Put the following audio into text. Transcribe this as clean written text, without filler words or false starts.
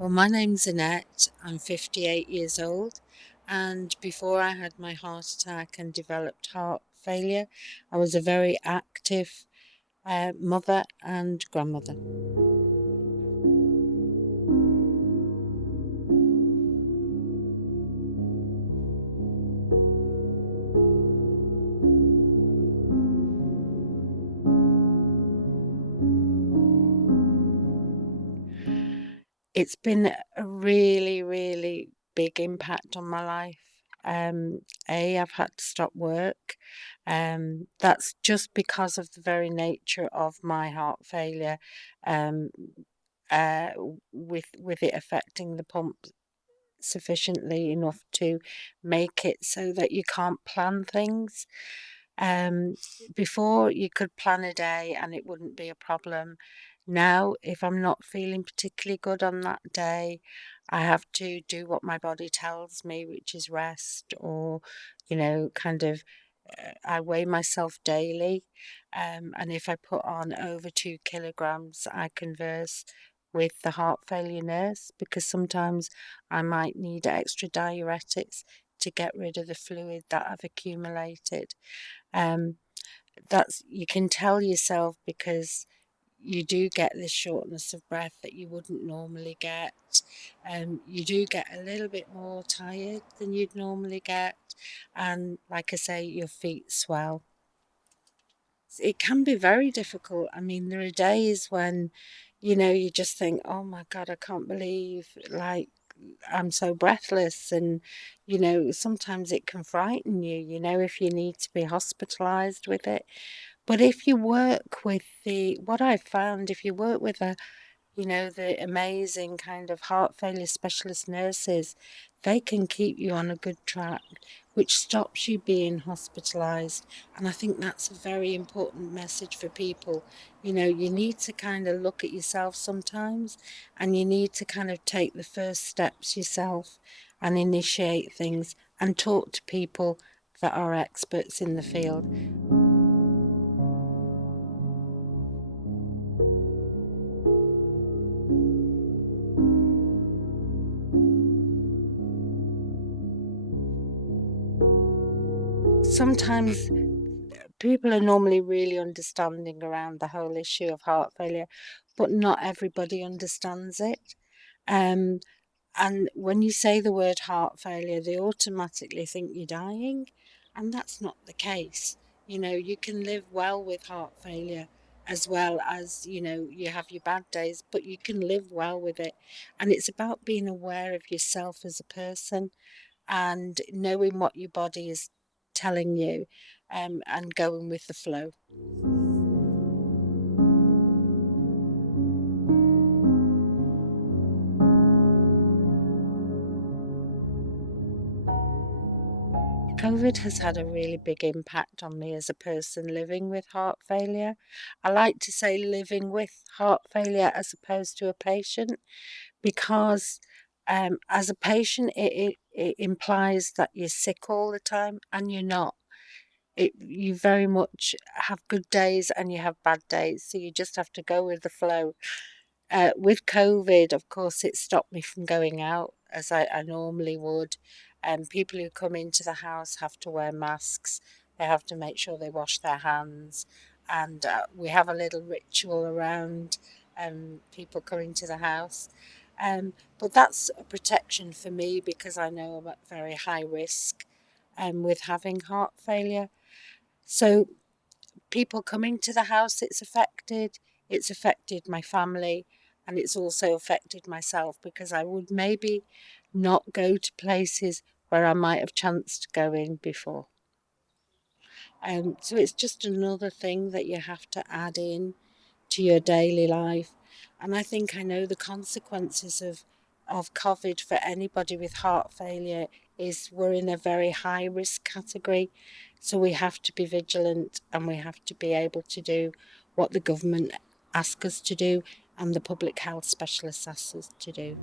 Well, my name's Annette. I'm 58 years old, and before I had my heart attack and developed heart failure, I was a very active mother and grandmother. It's been a really, really big impact on my life. Um, I've had to stop work. That's just because of the very nature of my heart failure. Um, uh, with it affecting the pump sufficiently enough to make it so that you can't plan things. Um, Before you could plan a day and it wouldn't be a problem. Now, if I'm not feeling particularly good on that day, I have to do what my body tells me, which is rest or, kind of I weigh myself daily. And if I put on over 2 kilograms, I converse with the heart failure nurse because sometimes I might need extra diuretics to get rid of the fluid that I've accumulated. Um, that's you can tell yourself because you do get this shortness of breath that you wouldn't normally get. You do get a little bit more tired than you'd normally get, and like I say, your feet swell. It can be very difficult. I mean, there are days when, you just think, oh my God, I can't believe, like, I'm so breathless. And, sometimes it can frighten you, if you need to be hospitalized with it. But if you work with what I've found, if you work with the amazing kind of heart failure specialist nurses, they can keep you on a good track, which stops you being hospitalized. And I think that's a very important message for people. You need to kind of look at yourself sometimes, and you need to kind of take the first steps yourself and initiate things and talk to people that are experts in the field. Sometimes people are normally really understanding around the whole issue of heart failure, but not everybody understands it. Um, and when you say the word heart failure, they automatically think you're dying, and that's not the case. You can live well with heart failure as well as, you have your bad days, but you can live well with it. And it's about being aware of yourself as a person and knowing what your body is telling you, and going with the flow. COVID has had a really big impact on me as a person living with heart failure. I like to say living with heart failure as opposed to a patient because as a patient, it implies that you're sick all the time, and you're not. You very much have good days and you have bad days, so you just have to go with the flow. With COVID, of course, it stopped me from going out as I normally would. People who come into the house have to wear masks. They have to make sure they wash their hands. And we have a little ritual around people coming to the house. But that's a protection for me because I know I'm at very high risk with having heart failure. So people coming to the house, it's affected my family, and it's also affected myself because I would maybe not go to places where I might have chanced going before. So it's just another thing that you have to add in to your daily life. And I think I know the consequences of COVID for anybody with heart failure is we're in a very high risk category. So we have to be vigilant, and we have to be able to do what the government asks us to do and the public health specialists ask us to do.